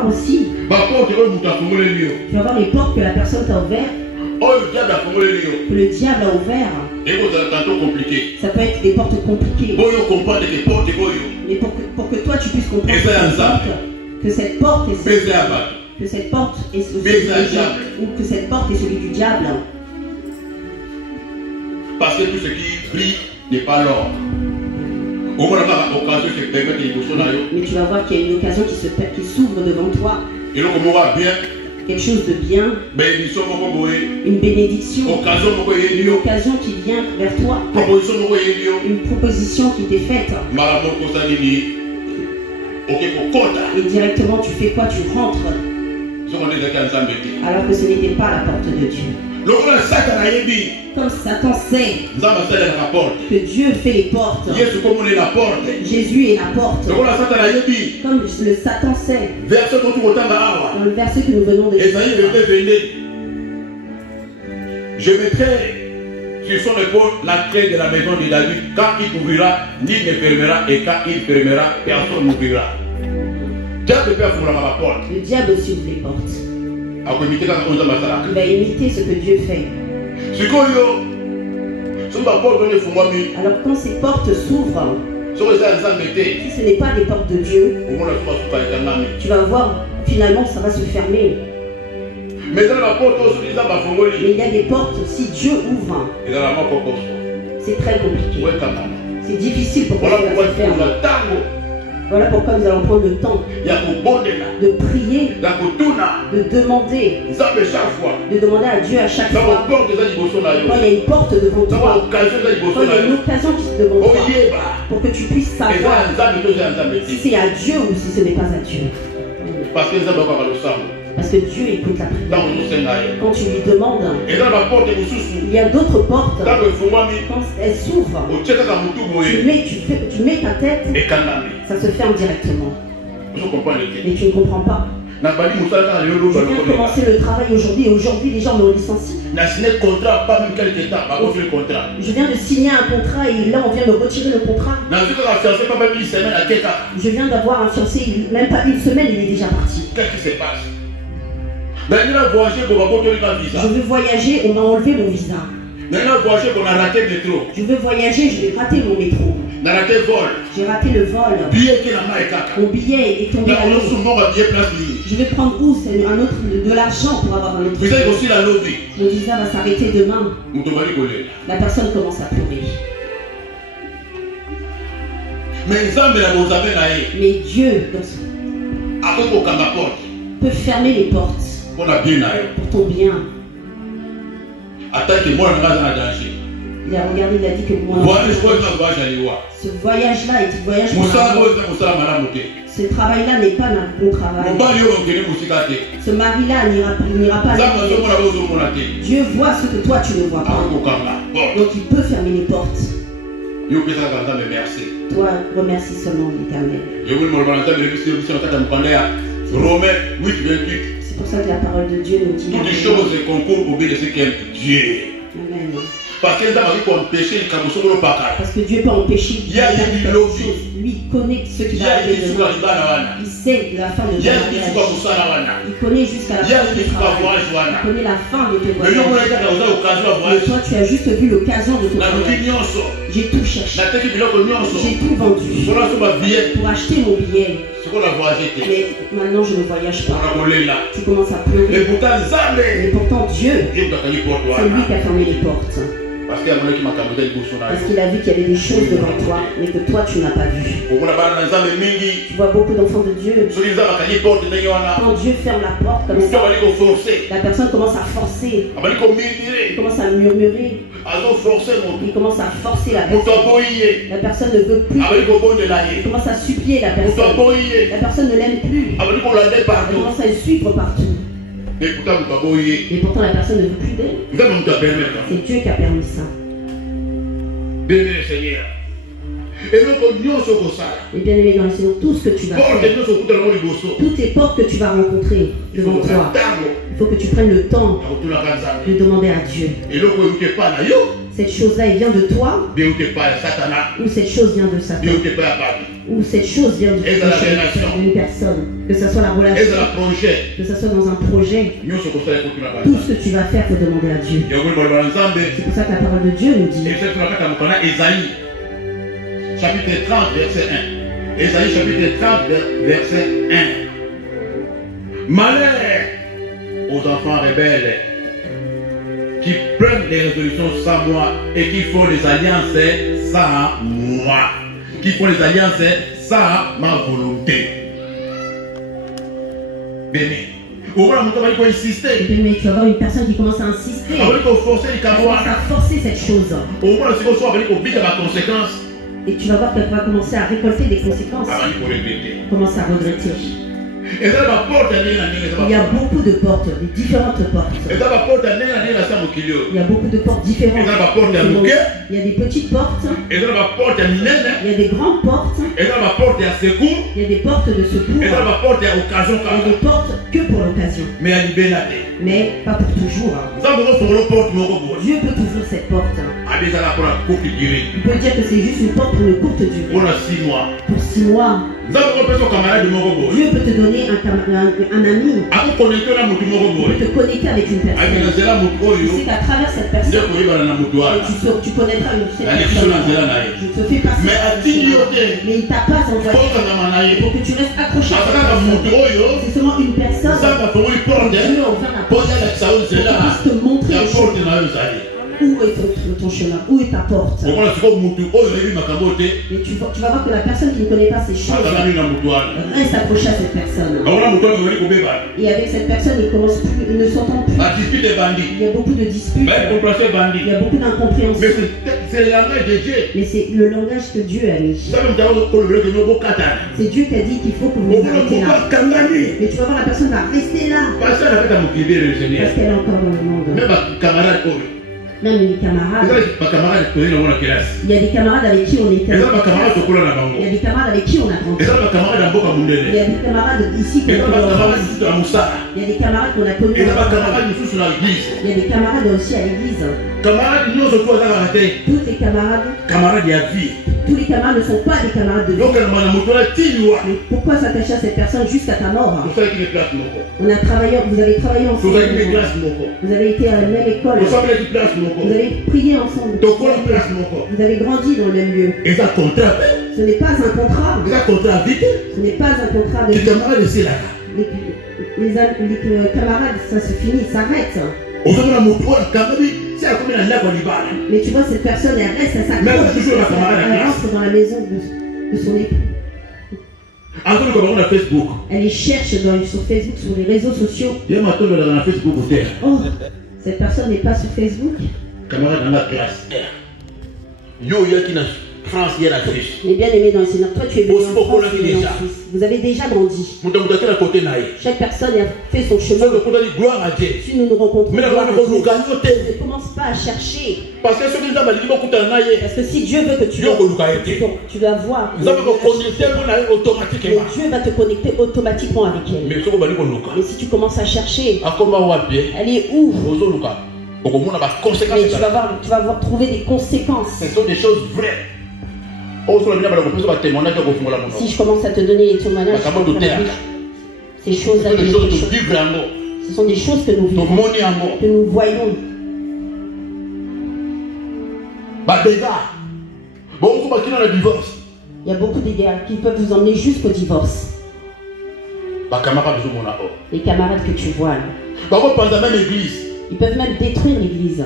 voir aussi. Tu vas voir les portes que la personne t'a ouvertes. Que le diable a ouvert. Ça peut être des portes compliquées. Mais pour que toi tu puisses comprendre que cette porte est celui du diable. Parce que tout ce qui brille n'est pas l'or. Mais tu vas voir qu'il y a une occasion qui s'ouvre devant toi. Quelque chose de bien, une bénédiction, une occasion qui vient vers toi, une proposition qui t'est faite. Et directement tu fais quoi? Tu rentres. Alors que ce n'était pas la porte de Dieu. Comme Satan sait que Dieu fait les portes, Jésus est la porte. Comme le Satan sait, dans le verset que nous venons de lire, je mettrai sur son épaule la clé de la maison de David. Quand il ouvrira, ni ne fermera, et quand il fermera, personne n'ouvrira. Le diable aussi ouvre les portes. Il va imiter ce que Dieu fait. Alors quand ces portes s'ouvrent, si ce n'est pas des portes de Dieu, tu vas voir, finalement ça va se fermer. Mais il y a des portes, si Dieu ouvre, c'est très compliqué. C'est difficile pour que ça se ferme. Voilà pourquoi nous allons prendre le temps de prier, de demander à Dieu à chaque fois. Quand il y a une porte devant toi, quand il y a une occasion qui se devant toi, pour que tu puisses savoir si c'est à Dieu ou si ce n'est pas à Dieu. Parce que Dieu écoute la prière. Quand tu lui demandes, il y a d'autres portes. Quand elles s'ouvrent, tu mets ta tête, ça se ferme directement. Et tu ne comprends pas. Je viens de commencer le travail aujourd'hui et aujourd'hui les gens me licencient. Je viens de signer un contrat et là on vient de retirer le contrat. Je viens d'avoir un fiancé, même pas une semaine, il est déjà parti. Qu'est-ce qui se passe? Je veux voyager, on m'a enlevé mon visa. Je veux voyager, je vais rater mon métro. J'ai raté le vol. Mon billet est tombé à l'eau. Je vais prendre où? C'est un autre de l'argent pour avoir un autre. Mon visa va s'arrêter demain. La personne commence à pleurer. Mais Dieu peut fermer les portes pour ton bien. Il a regardé, il a dit que moi, ce voyage-là est un voyage pour ce travail-là n'est pas un bon travail. Ce mari-là n'ira pas là. Dieu voit ce que toi tu ne vois pas. Donc il peut fermer les portes. Toi, remercie seulement l'Éternel. C'est pour ça que la parole de Dieu nous dit toutes les choses concourent au bien de ceux qui aiment Dieu. Amen. Parce que Dieu peut empêcher. Lui, il connaît ce qui va arriver demain. Il sait la fin de ton mariage. Il connaît jusqu'à la fin de ton travail. Il connaît la fin de ton voyage. Mais toi, tu as juste vu l'occasion de ton voyage. J'ai tout cherché. J'ai tout vendu pour acheter mon billet. Mais maintenant, je ne voyage pas. Tu commences à pleurer. Mais pourtant, Dieu, c'est lui qui a fermé les portes. Parce qu'il a vu qu'il y avait des choses devant toi, mais que toi tu n'as pas vu. Tu vois beaucoup d'enfants de Dieu. Quand Dieu ferme la porte comme ça, la personne commence à forcer. Il commence à murmurer. Il commence à forcer la personne. La personne ne veut plus. Il commence à supplier la personne. La personne ne l'aime plus. Il commence à le suivre partout. Et pourtant la personne ne veut plus d'elle. C'est Dieu qui a permis ça. Et bien aimé dans le Seigneur, tout ce que tu vas faire, toutes les portes que tu vas rencontrer devant toi, il faut que tu prennes le temps de demander à Dieu. Cette chose-là, elle vient de toi, ou cette chose vient de Satan, Où cette chose vient d'une personne, que ce soit la relation, que ce soit dans un projet, tout ce que tu vas faire, il faut demander à Dieu. C'est pour ça que la parole de Dieu nous dit. Ésaïe chapitre 30 verset 1. Ésaïe chapitre 30 verset 1. Malheur aux enfants rebelles qui prennent des résolutions sans moi et qui font des alliances sans moi. Qui font des alliances sans ma volonté. Béni. Mais tu vas avoir une personne qui commence à insister. Elle commence à forcer cette chose. Et tu vas voir qu'elle va commencer à récolter des conséquences. Commence à regretter. Il y a beaucoup de portes, de différentes portes. Il y a beaucoup de portes différentes. Il y a des petites portes. Il y a des grandes portes. Il y a des portes de secours. Il y a des portes que pour l'occasion. Mais pas pour toujours. Dieu peut ouvrir cette porte. Il peut dire que c'est juste une porte pour une courte durée. Pour 6 mois. Dieu peut te donner un ami. Il peut te connecter avec une personne. Tu sais qu'à travers cette personne, tu connaîtras cette personne. Je te fais passer. Mais il t'a pas envoyé pour que tu restes accroché à cette personne. C'est seulement une personne. Dieu a ouvert la porte pour qu'il puisse te montrer les choses. Où est ton chemin? Où est ta porte? Mais tu vas voir que la personne qui ne connaît pas ces choses reste accrochée à cette personne. Et avec cette personne, ils ne s'entendent plus. Il y a beaucoup de disputes. Il y a beaucoup d'incompréhension. Mais c'est le langage que Dieu a mis. C'est Dieu qui a dit qu'il faut que vous vous arrêtez là. Mais tu vas voir, la personne va rester là. Parce qu'elle est encore dans le monde. Même les camarades. Il y a des camarades avec qui on était. Il y a des camarades avec qui on a grandi. Il y a des camarades ici qui ont grandi. Il y a des camarades qu'on a connus. Il y a des camarades aussi à l'église. Tous les camarades. Tous les camarades ne sont pas des camarades de vie. Mais pourquoi s'attacher à cette personne jusqu'à ta mort? On a travaillé, vous avez travaillé ensemble. Vous avez été à la même école. Vous avez prié ensemble. Vous avez grandi dans le même lieu. Ce n'est pas un contrat. Ce n'est pas un contrat de vie. Les camarades, ça se finit, ça s'arrête. Mais tu vois, cette personne, elle reste, elle s'accroche, elle rentre dans la maison de son époux. Elle les cherche sur Facebook, sur les réseaux sociaux. Oh, cette personne n'est pas sur Facebook. Camarade dans la classe. Mais bien aimé dans le Seigneur, toi tu es venu en France, vous avez déjà grandi. Chaque personne a fait son chemin. Si nous nous rencontrons, ne commence pas à chercher. Parce que si Dieu veut que tu dois voir. Mais Dieu va te connecter automatiquement avec elle. Mais si tu commences à chercher, elle est où? Mais tu vas trouver des conséquences. Ce sont des choses vraies. Si je commence à te donner les témoignages, ces choses-là, ce sont des choses que nous vivons, que nous voyons. Il y a beaucoup d'idées qui peuvent vous emmener jusqu'au divorce. Les camarades que tu vois là, ils peuvent même détruire l'église.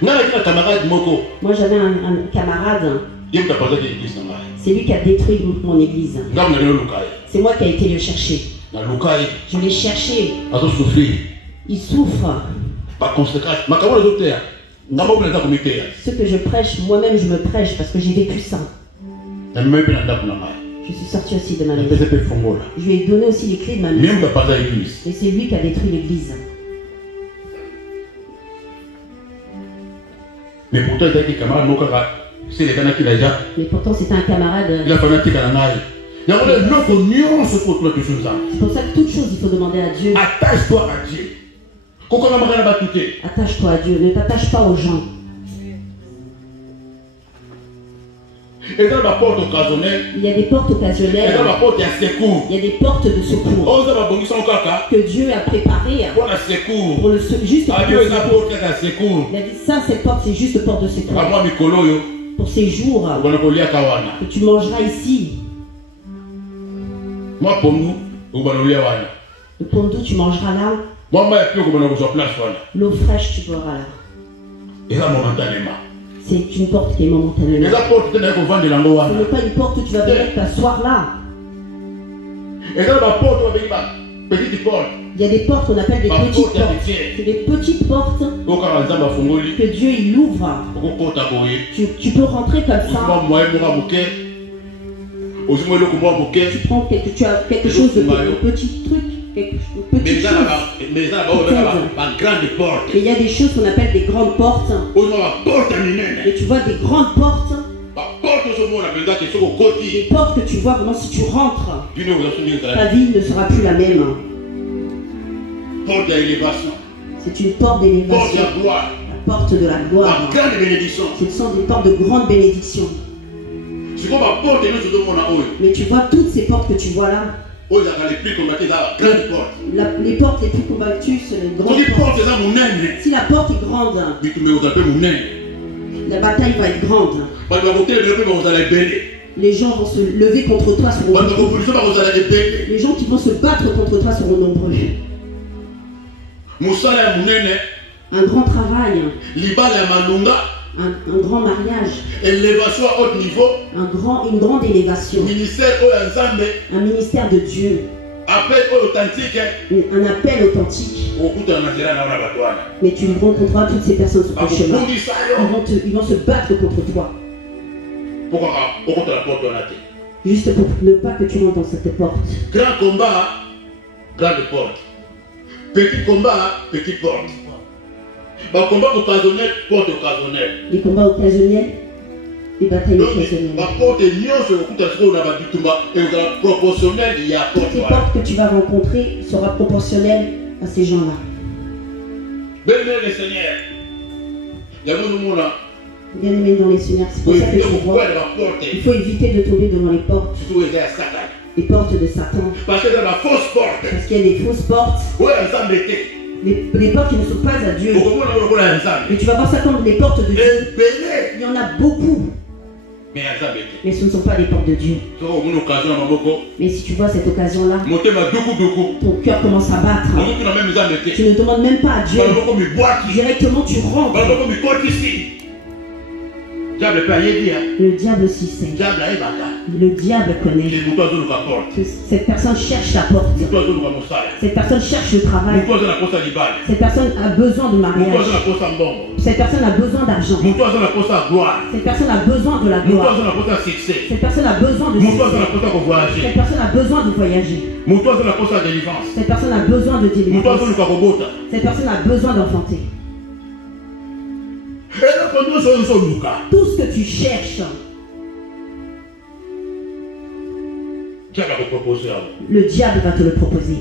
Moi j'avais un camarade. C'est lui qui a détruit mon église. C'est moi qui ai été le chercher. Je l'ai cherché. Il souffre. Ce que je prêche, moi-même je me prêche parce que j'ai vécu ça. Je suis sorti aussi de ma maison. Je lui ai donné aussi les clés de ma maison. Et c'est lui qui a détruit l'église. Mais pourtant, il a été camarade. Mais pourtant, c'était un camarade. Il a fanatique à la naille. C'est pour ça que toute chose, il faut demander à Dieu. Attache-toi à Dieu. Attache-toi à Dieu. Ne t'attache pas aux gens. Il y a des portes occasionnelles. Il y a des portes de secours que Dieu a préparées pour le juste pour le secours. Il a dit ça, cette porte, c'est juste porte de secours. Pour ces jours que tu mangeras ici. Le pondu, tu mangeras là. L'eau fraîche, tu boiras là. C'est une porte qui est momentanée. Ce n'est pas une porte où tu vas venir t'asseoir là. Il y a des portes qu'on appelle des petites portes. C'est des petites portes que Dieu il ouvre. Tu peux rentrer comme ça. Tu as quelque chose de petit truc. Mais il y a des choses qu'on appelle des grandes portes. Et tu vois des grandes portes. Des portes que tu vois vraiment si tu rentres. Ta vie ne sera plus la même. C'est une porte d'élévation. La porte de la gloire. Ce sont des portes de grande bénédiction. Mais tu vois toutes ces portes que tu vois là. Les portes les plus combattues, c'est les grandes portes. Si la porte est grande, la bataille va être grande. Les gens vont se lever contre toi seront nombreux. Les gens qui vont se battre contre toi seront nombreux. Un grand travail. Un grand mariage, élévation à haut niveau, une grande élévation, un ministère de Dieu, appel authentique, un appel authentique. Mais tu rencontreras toutes ces personnes sur ton chemin. Ils vont se battre contre toi. Juste pour ne pas que tu rentres dans cette porte. Grand combat, grande porte. Petit combat, petite porte. Les combats occasionnels, porte occasionnelle. Les combats occasionnels, les batailles occasionnelles. Toutes les portes que tu vas rencontrer seront proportionnelles à ces gens-là. Bien-aimés dans les Seigneurs, c'est pour ça que tu vois. Il faut éviter de tomber devant les portes. Les portes de Satan. Parce qu'il y a des fausses portes. Les portes qui ne sont pas à Dieu. Mais tu vas voir ça comme des portes de Dieu. Il y en a beaucoup. Mais ce ne sont pas les portes de Dieu. Mais si tu vois cette occasion-là, ton cœur commence à battre. Tu ne demandes même pas à Dieu. Directement tu rentres. Le diable s'y sait. Le diable connaît. Cette personne cherche la porte. Cette personne cherche le travail. Cette personne a besoin de mariage. Cette personne a besoin d'argent. Cette personne a besoin de la gloire. Cette personne a besoin de succès. Cette personne a besoin de voyager. Cette personne a besoin de délivrance. Cette personne a besoin d'enfanter. Tout ce que tu cherches, le diable va te le proposer.